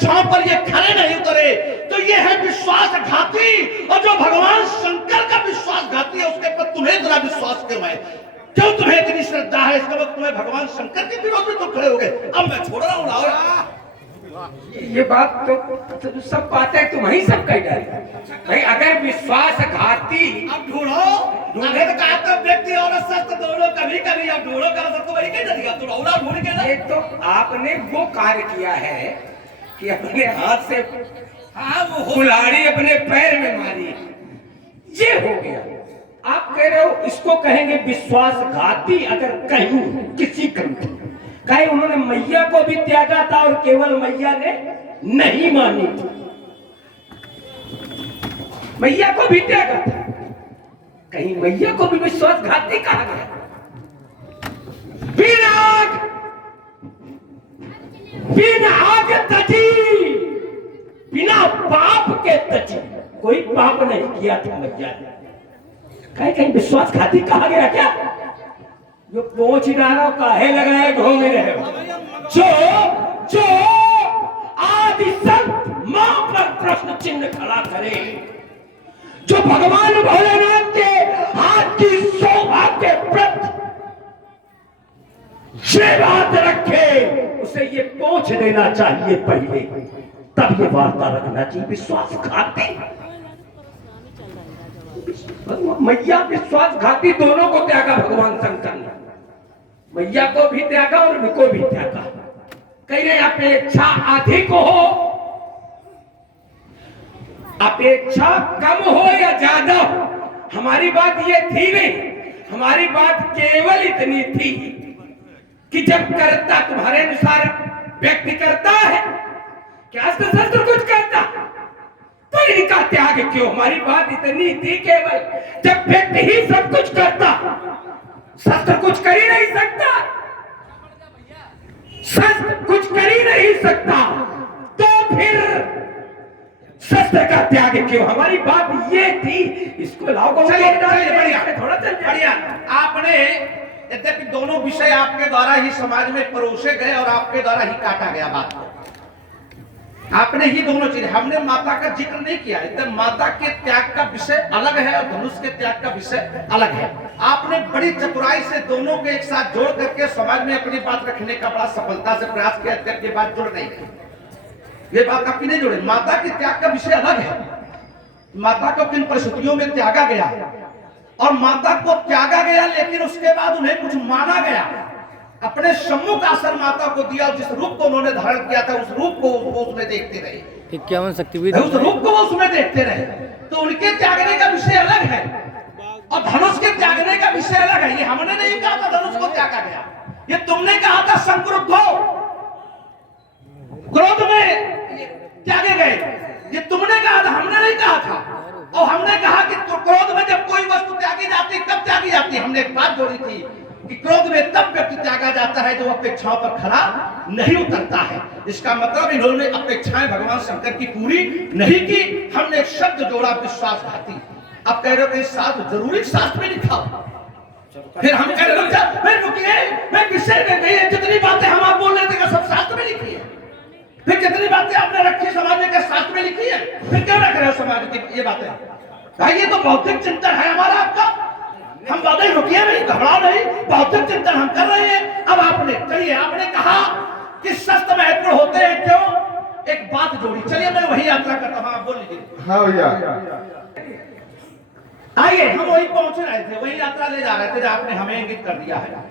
अपेक्षाओं पर ये खरे नहीं उतरे तो ये है विश्वासघाती। और जो भगवान शंकर का विश्वासघाती है उसके पर तुम्हें इतना विश्वास क्यों है? क्यों तुम्हें इतनी श्रद्धा है? इसका मतलब तुम्हें भगवान शंकर के विरोध में तुम खड़े हो गए। अब मैं छोड़ रहा हूँ लाओ। ये बात तो सब बातें तुम ही सब कह डाली भाई। अगर विश्वासघाती अब ढूंढो ढूंढे तो कहा तो व्यक्ति और सत्य दोनों कभी कभी अब ढूंढो कर सबको वही कह दिया तो रौला ढूंढ के ना। ये तो आपने वो कार्य किया है कि अपने हाथ से हाँ वो कुल्हाड़ी अपने पैर में मारी, ये हो गया। आप कह रहे हो इसको कहेंगे विश्वासघाती। अगर कहूं किसी ग्रंथ कहे उन्होंने मैया को भी त्यागा था और केवल मैया ने नहीं मानी थी, मैया को भी त्यागा था, कहीं मैया को भी विश्वासघाती कहा गया? बिना आग तजी, बिना पाप के तजी, कोई पाप नहीं किया था मैया ने, कहीं विश्वासघाती कहा गया क्या? जो पहुंच डालो काहे लगाए घूम रहे हो? जो आदि संत मां पर प्रश्न चिन्ह खड़ा करे, जो भगवान भोलेनाथ के हाथ की शोभा के प्रति ये बात रखे, उसे ये पहुंच देना चाहिए पहले, तब ये वार्ता रखना चाहिए। विश्वासघाती मैया विश्वासघाती दोनों को त्यागा भगवान शंकर ने, मैया को भी त्यागा और उनको भी त्यागा। कह रहे अपेक्षा अधिक हो, अपेक्षा कम हो या ज्यादा हो, हमारी बात ये थी नहीं। हमारी बात केवल इतनी थी कि जब करता तुम्हारे अनुसार व्यक्ति करता है, क्या अस्त्र शस्त्र कुछ करता तो इनका त्याग क्यों? हमारी बात इतनी थी केवल जब व्यक्ति ही सब कुछ करता, शस्त्र कुछ कर ही नहीं सकता, शस्त्र कुछ कर ही नहीं सकता, तो फिर शस्त्र का त्याग क्यों? हमारी बात ये थी। इसको लाओ को बढ़िया थोड़ा चल बढ़िया। आपने यद्यपि दोनों विषय आपके द्वारा ही समाज में परोसे गए और आपके द्वारा ही काटा गया बात को, आपने ही दोनों चीज, हमने माता का जिक्र नहीं किया। एकदम माता के त्याग का विषय अलग है और धनुष के त्याग का विषय अलग है। आपने बड़ी चतुराई से दोनों को एक साथ जोड़ करके समाज में अपनी बात रखने का बड़ा सफलता से प्रयास किया। जब ये बात जुड़ नहीं थी, ये बात आपकी नहीं जुड़े। माता के त्याग का विषय अलग है। माता को किन परिस्थितियों में त्यागा गया और माता को त्यागा गया, लेकिन उसके बाद उन्हें कुछ माना गया। अपने सम्मुख आसन माता को दिया, जिस रूप को उन्होंने धारण किया था उस रूप को वो उसमें देखते रहे, 51 शक्तिपीठ उस रूप को वो उसमें देखते रहे। तो उनके त्यागने का विषय अलग है और धनुष के त्यागने का विषय अलग है। ये हमने नहीं कहा था धनुष को त्यागा गया, ये तुमने कहा था संक्रुद्ध हो, क्रोध में त्यागे गए, ये तुमने कहा था, हमने नहीं कहा था। और हमने कहा कि तो क्रोध में जब कोई वस्तु त्यागी जाती, कब त्यागी जाती? हमने एक बात जोड़ी थी कि क्रोध में तब व्यक्ति त्यागा जाता है जो अपेक्षाओं पर खरा नहीं उतरता है। इसका मतलब इन्होंने अपेक्षाएं भगवान शंकर की पूरी नहीं की। हमने एक शब्द जोड़ा विश्वासघाती। अब कह रहे हो कि शास्त्र जरूरी शास्त्र में लिखा, फिर हम कह रहे रुकिए, मैं विषय में गई, जितनी बातें हम आप बोल रहे थे सब शास्त्र में लिखी है। फिर कितनी बातें आपने रखी समाज में, क्या शास्त्र में लिखी है? फिर क्यों रख रहे हो समाज की ये बातें? भाई ये तो भौतिक चिंतन है हमारा, आपका। हम बातें रुकिए नहीं, घबरा नहीं, भौतिक चिंतन हम कर रहे हैं। अब आपने चलिए, आपने कहा कि शस्त्र महत्व होते हैं क्यों, एक बात जोड़ी। चलिए मैं वही यात्रा करता हूँ, आप बोल लीजिए। हाँ भैया, आइए, हम वही पहुंच रहे थे, वही यात्रा ले जा रहे थे जो आपने हमें इंगित कर दिया है।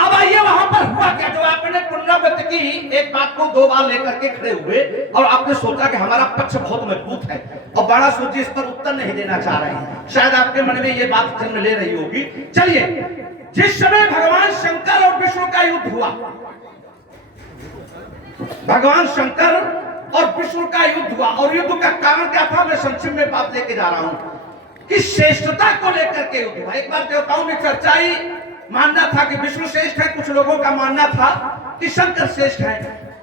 अब आइए वहां पर हुआ क्या, जो आपने पुनरावृत्ति की एक बात को दो बार लेकर के खड़े हुए और आपने सोचा कि हमारा पक्ष बहुत मजबूत है और बड़ा सूची इस पर उत्तर नहीं देना चाह रहे हैं। शायद आपके मन में ये बात जन्म ले रही होगी। चलिए, जिस समय भगवान शंकर और विष्णु का युद्ध हुआ, भगवान शंकर और विष्णु का युद्ध हुआ, और युद्ध का कारण क्या था मैं संक्षिप्त में बात लेके जा रहा हूं कि श्रेष्ठता को लेकर के युद्ध हुआ। एक बार देवताओं में चर्चा ही, मानना था कि विष्णु श्रेष्ठ है, कुछ लोगों का मानना था कि शंकर श्रेष्ठ है।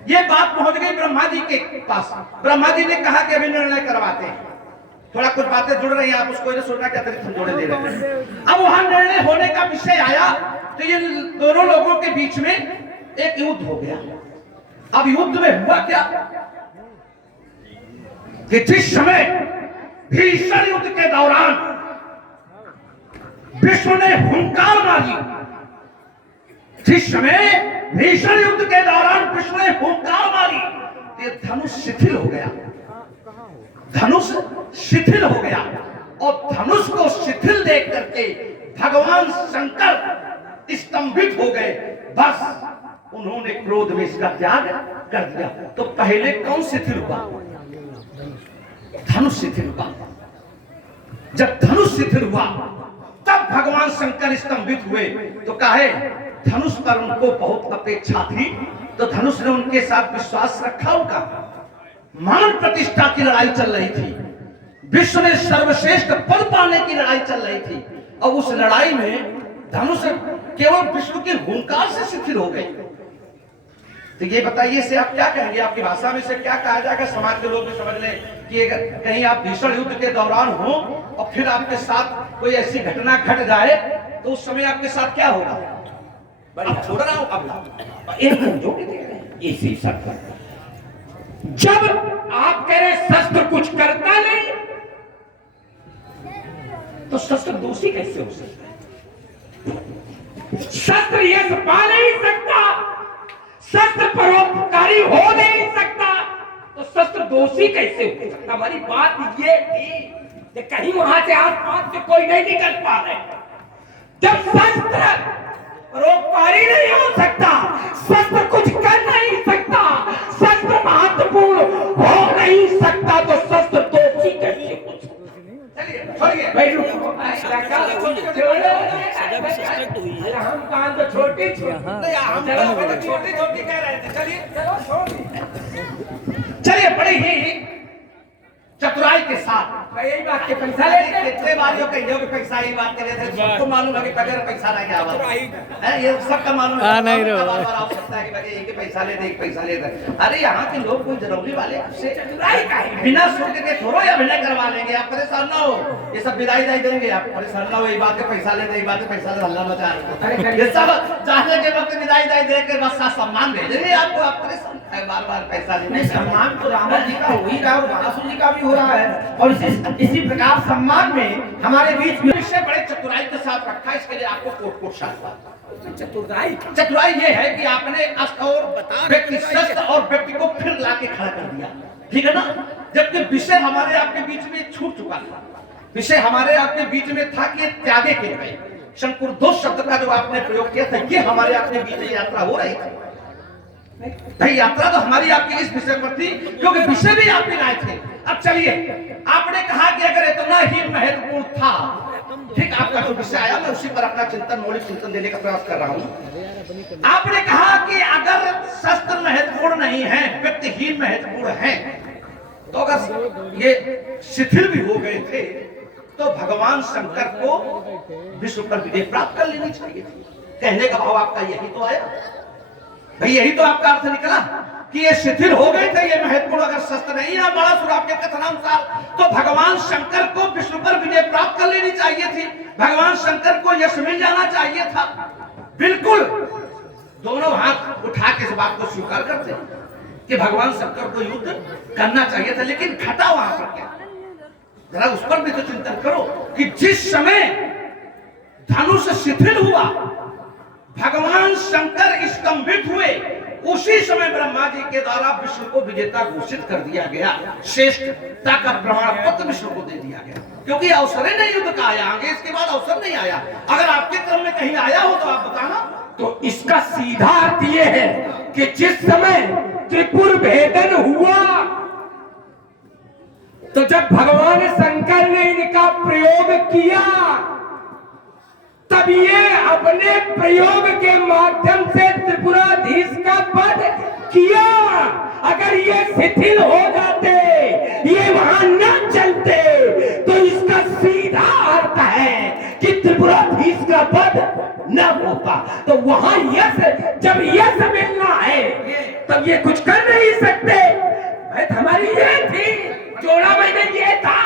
ये बात पहुंच गई ब्रह्मा जी के पास। ब्रह्मा जी ने कहा कि अभी निर्णय करवाते हैं। थोड़ा कुछ बातें जुड़ रही हैं, आप उसको सोचना क्या अतिरिक्त जोड़े दे रहे हैं। अब वहां निर्णय होने का विषय आया तो ये दोनों लोगों के बीच में एक युद्ध हो गया। अब युद्ध में हुआ क्या कि जिस समय भीषण युद्ध के दौरान विश्व ने हुंकार मारी, जिस समय भीषण युद्ध के दौरान विश्व ने हुंकार मारी, ये धनुष शिथिल हो गया, धनुष शिथिल हो गया। और धनुष को शिथिल देख करके भगवान शंकर स्तंभित हो गए। बस उन्होंने क्रोध में इसका त्याग कर दिया। तो पहले कौन शिथिल हुआ? धनुष शिथिल हुआ। जब धनुष शिथिल हुआ तब भगवान शंकर स्तंभित हुए। तो कहे धनुष पर उनको बहुत अपेक्षा थी, तो धनुष ने उनके साथ विश्वास रखा। उनका मान प्रतिष्ठा की लड़ाई चल रही थी, विश्व में सर्वश्रेष्ठ पद पाने की लड़ाई चल रही थी। और उस लड़ाई में धनुष केवल विष्णु के हुंकार से शिथिल हो गए। तो ये बताइए से आप क्या कहेंगे? आपकी भाषा में से क्या कहा जाएगा? समाज के लोग भी समझ लें कि कहीं आप भीषण युद्ध के दौरान हो और फिर आपके साथ कोई ऐसी घटना घट जाए तो उस समय आपके साथ क्या होगा? अब छोड़ रहा हूं, अब एक जोड़ इसी सब पर जब आप कह रहे शस्त्र कुछ करता नहीं, तो शस्त्र दोषी कैसे हो सकता है? शस्त्र यश पा नहीं सकता, शस्त्र परोपकारी हो नहीं सकता, तो शस्त्र दोषी कैसे हो सकता? हमारी बात ये थी कि कहीं वहां से आसपास से कोई नहीं निकल पा रहे। जब शस्त्र परोपकारी नहीं हो सकता, शस्त्र कुछ कर नहीं सकता, शस्त्र महत्वपूर्ण हो नहीं सकता, तो शस्त्र दोषी कैसे हो सकता? हम कान तो छोटी छोटी कह रहे थे। चलिए बड़ी ही चतुराई के साथ यही बात के पैसा लेते कितने बारियों कहिए कि पैसा ही बात करे थे। सबको मालूम है कि बगैर पैसा नहीं आवा है, ये सबका मालूम है। नहीं रो आप सकता है कि भाई एक पैसा ले दे, एक पैसा ले दे। अरे यहाँ के लोग कोई जरौली वाले आपसे बिना सोच के छोड़ो या अभिनय करवा लेंगे। आप परेशान ना हो, ये सब विदाई देंगे, आप परेशान ना हो। ये बात के पैसा ले दे, ये बात के पैसा ले, हल्ला मचा ये सब चाहने के वक्त विदाई दे के बस सम्मान भेजेंगे आपको। आप परेशान बार बार पैसा लेने। सम्मान तो रावण जी का हो ही रहा है और महासुर जी का भी हो रहा है, और इसी प्रकार सम्मान में हमारे बीच में इससे बड़े चतुराई के साथ रखा। इसके लिए आपको कोट कोट शाबाश। चतुराई ये है कि आपने अस्त्र और व्यक्ति शस्त्र और व्यक्ति को फिर लाके खड़ा कर दिया, ठीक है ना? जबकि विषय हमारे आपके बीच में छूट चुका था। विषय हमारे आपके बीच में था कि त्यागे के गए। शंकुर दो शब्द का जो आपने प्रयोग किया था, ये हमारे आपके बीच में यात्रा हो रही थी। भाई यात्रा तो हमारी आपकी इस विषय पर थी क्योंकि विषय भी आप लाए थे। अब चलिए, आपने कहा कि अगर इतना ही महत्वपूर्ण था, ठीक, आपका जो विषय आया मैं उसी पर अपना चिंतन, मौलिक चिंतन देने का प्रयास कर रहा हूं। आपने कहा कि अगर शस्त्र महत्वपूर्ण नहीं है, व्यक्तिहीन महत्वपूर्ण है, तो अगर ये शिथिल भी हो गए थे तो भगवान शंकर को विश्व पर विजय प्राप्त कर लेनी चाहिए थी। कहने का भाव आपका यही तो आया भाई, यही तो आपका अर्थ निकला कि ये शिथिल हो गए थे, ये महत्वपूर्ण अगर शस्त्र नहीं है बड़ा आपके कथनानुसार, तो भगवान शंकर को विष्णु पर विजय प्राप्त कर लेनी चाहिए थी, भगवान शंकर को यश मिल जाना चाहिए था। बिल्कुल दोनों हाथ उठा के इस बात को स्वीकार करते कि भगवान शंकर को युद्ध करना चाहिए था, लेकिन घटा वहां पर क्या? जरा उस पर भी तो चिंतन करो कि जिस समय धनुष शिथिल हुआ, भगवान शंकर स्तंभित हुए, उसी समय ब्रह्मा जी के द्वारा विष्णु को विजेता घोषित कर दिया गया, श्रेष्ठता का प्रमाण पत्र विष्णु को दे दिया गया, क्योंकि अवसर नहीं युद्ध का आया, आगे इसके बाद अवसर नहीं आया। अगर आपके क्रम में कहीं आया हो तो आप बताना। तो इसका सीधा अर्थ यह है कि जिस समय त्रिपुर भेदन हुआ, तो जब भगवान शंकर ने इनका प्रयोग किया, तब ये अपने प्रयोग के माध्यम से त्रिपुराधीश का वध किया। अगर ये शिथिल हो जाते, ये वहां न चलते, तो इसका सीधा अर्थ है कि त्रिपुराधीश का वध न होता। तो वहां यश, जब यश मिलना है तब ये कुछ कर नहीं सकते। हमारी ये थी, जोड़ा मैंने ये था,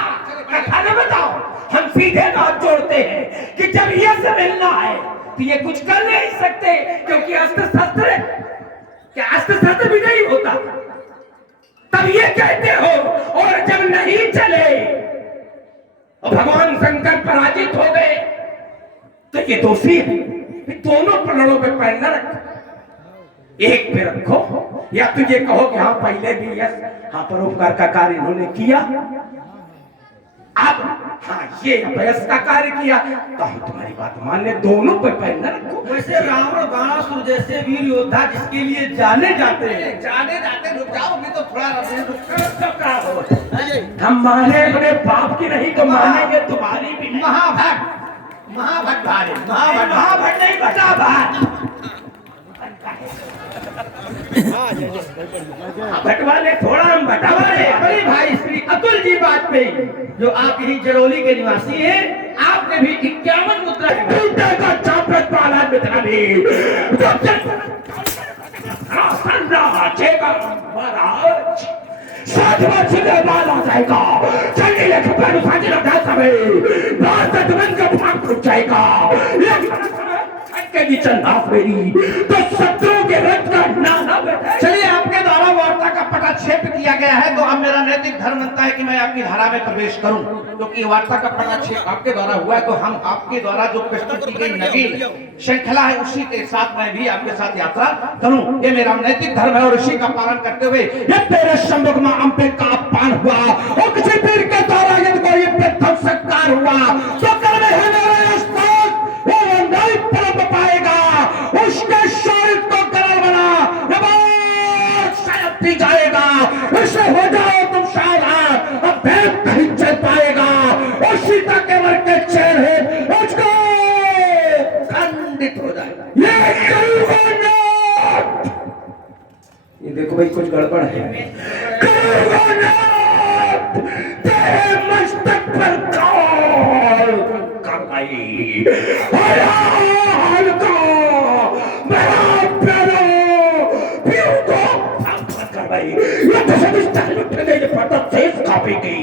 कथा न बताओ, हम सीधे बात जोड़ते हैं कि जब यश मिलना है तो ये कुछ कर नहीं सकते, क्योंकि अस्त्र शस्त्र, क्या अस्त्र शस्त्र भी नहीं होता? तब ये कहते हो, और जब नहीं चले और भगवान शंकर पराजित हो गए तो ये दोषी है। दोनों प्राणों पे पैर न रखो, एक पे रखो। या तो ये कहो कि हाँ पहले भी यस हाँ परोपकार का कार्य इन्होंने किया, अब हाँ ये अभ्यस का कार्य किया तो हम तुम्हारी बात मान ले, दोनों पे पैर न रखो। वैसे रावण बाणासुर जैसे वीर योद्धा जिसके लिए जाने जाते हैं, रुक जाओ, अभी तो थोड़ा हम माने अपने बाप की नहीं तो मानेंगे तुम्हारी भी नहीं। महाभट भारे महाभट नहीं बता भाट बटवाले थोड़ा हम बटवाले। बड़े भाई श्री अतुल जी वाजपेयी जो आप यही जरौली के निवासी हैं, आपने भी 51 मुद्रा का चापत वाला मित्र भी महाराज 7 वर्ष में बाल आ जाएगा, चंडी लेकर पैर उठाने लगा समय रात तुरंत का भाग रुक जाएगा। की चंदा फेरी तो शत्रु के रथ का नाना बेटा। चलिए, आपके द्वारा वार्ता का पटाक्षेप किया गया है तो अब मेरा नैतिक धर्म बनता है कि मैं आपकी धारा में प्रवेश करूं, क्योंकि वार्ता का पटाक्षेप आपके द्वारा हुआ है तो हम आपके द्वारा जो प्रस्तुत की गई नवीन श्रृंखला है उसी के साथ मैं भी आपके साथ यात्रा करूं। ये मेरा नैतिक धर्म है और इसी का पालन करते हुए ये तेरे सम्मुख में अम्बे का अपमान हुआ और किसी वीर के द्वारा यदि कोई प्रथम सत्कार हुआ तो कर्म है मेरे उस्ताद वो नहीं परम पाएगा, उसके शरीर को गरल बना शायद पी जाएगा, उसे हो जाओ तुम शायद अब भेद नहीं चल पाएगा। और सीता के वर के चैन है उसको खंडित हो जाएगा। ये देखो भाई कुछ गड़बड़ है। तेरे मस्तक पर काल कर भाई भाई ये तो सभी स्टाइल में फिर गई पता सेफ कॉपी की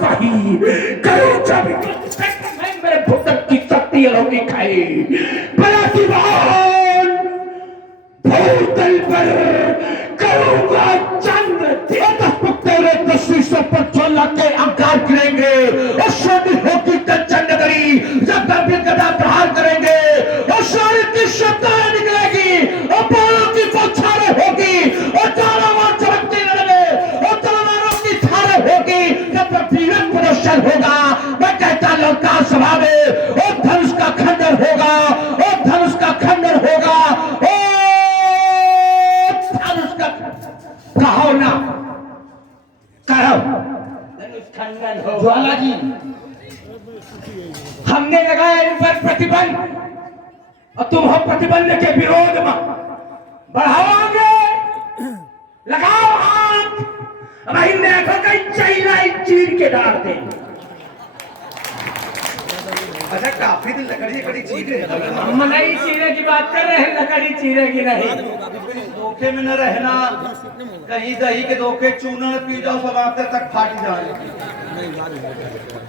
सही करो जब मेरे भुगत की शक्ति अलौकिक है परासीवान भूतल पर करूंगा चंद्र तेरे तस्वीर पर चला के अंकार करेंगे और शादी होगी कंचन नगरी जब दरबियत गदा प्रहार करेंगे और शादी की शब्दाएं निकलेगी और बालों की बौछारें होगी और चारावार चमकते लड़े और तलवारों की धारें होगी जब वीरत्व प्रदर्शन होगा। मैं कहता लंका सभा में और धनुष का खंडन होगा और धनुष का खंडन होगा और धनुष का कहो ना करो धनुष खंडन हो। ज्वाला जी हमने लगाया इन पर प्रतिबंध और तुम हो प्रतिबंध के विरोध में बढ़ाओगे, लगाओ हाथ। अब देखो कहीं चाइना चीर के डाल दे। अच्छा, काफी दिन लकड़ी कड़ी चीज हम नहीं चीरे की बात कर रहे हैं, लकड़ी चीरे की नहीं। धोखे में न रहना, कहीं दही के धोखे चूना पी जाओ सब आते तक फाट जाए।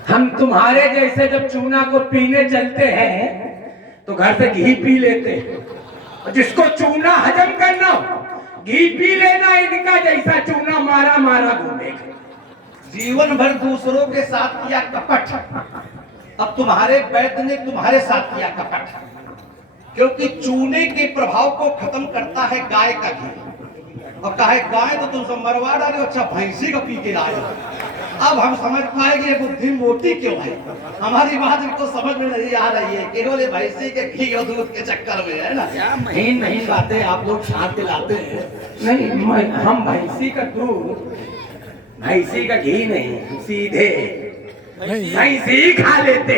हम तुम्हारे जैसे जब चूना को पीने चलते हैं तो घर से घी पी लेते हैं, और जिसको चूना हजम करना घी पी लेना, इनका जैसा चूना मारा मारा घूमेगा। जीवन भर दूसरों के साथ किया कपट, अब तुम्हारे वैद्य ने तुम्हारे साथ किया कपट, क्योंकि चूने के प्रभाव को खत्म करता है गाय का घी। और कहा गाय तो तुम सब मरवा डाले, अच्छा भैंसी का पी के लाए। अब हम समझ पाएंगे ये बुद्धि मोटी क्यों है। हमारी बात इनको समझ में नहीं आ रही है, केवल भैंसी के घी और दूध के चक्कर में है ना। क्या महीन महीन बातें आप लोग छाट के लाते हैं। नहीं, हम भैंसी का दूध भैंसी का घी नहीं, सीधे भैंसी खा लेते।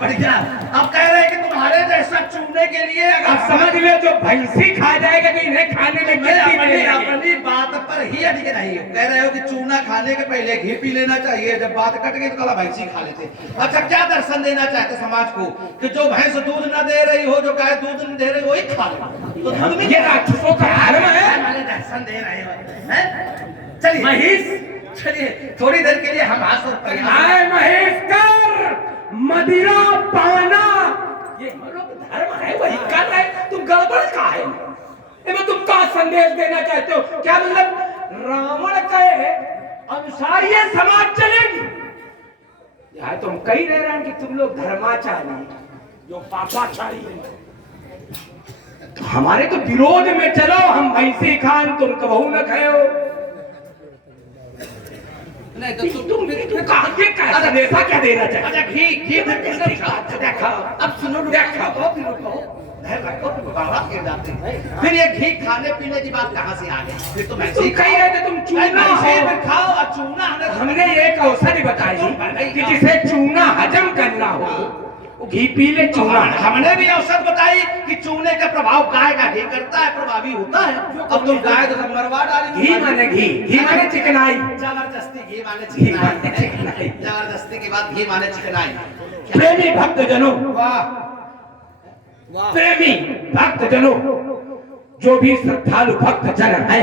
बढ़िया। अब कह रहे हैं कि तुम्हारे जैसा चूने के लिए अब समझ ले जो भैंसी खा जाएगा तो इन्हें खाने में अपनी बात पर ही अधिक नहीं कह रहे हो कि चूना खाने के पहले घी पी लेना चाहिए, जब बात कट गई तो कल भैंसी खा लेते। अच्छा, क्या दर्शन देना चाहते समाज को कि जो भैंस दूध न दे रही हो, जो गाय दूध न दे रही वही खा ले, तो दूध में ये राक्षसों का धर्म है। दर्शन दे रहे हो। चलिए महेश, चलिए थोड़ी देर के लिए हम आए महेश कर मदिरा पाना, ये धर्म है वही कर रहे, तुम गड़बड़ का है। इसमें तुम क्या संदेश देना चाहते हो? क्या मतलब रावण के अनुसार ये समाज चलेगी? यहाँ तुम कही रह रहे हैं कि तुम लोग धर्माचारी जो पापाचारी हैं, तो हमारे तो विरोध में चलो। हम भैंसी खान तुम कबहू न खाओ। नहीं तो तुम कहा ऐसा क्या देना चाहिए? अच्छा घी देखा अब सुनो बाबा गिर जाते हैं। फिर ये घी खाने पीने की बात कहाँ से आ गई? फिर तो मैं तुम कही रहे थे तुम चूना हो। खाओ और चूना हमने एक औषधि बताई कि जिसे चूना हजम करना हो वो घी पी ले। चूना हमने भी औषध बताई कि चूने का प्रभाव गाय का घी करता है, प्रभावी होता है। अब तुम गाय तो सब मरवा डाली। घी माने चिकनाई। जबरदस्ती घी माने चिकनाई। जबरदस्ती के बाद घी माने चिकनाई। प्रेमी भक्तजनों, वाह प्रेमी भक्तजनों, जो भी श्रद्धालु भक्त जन है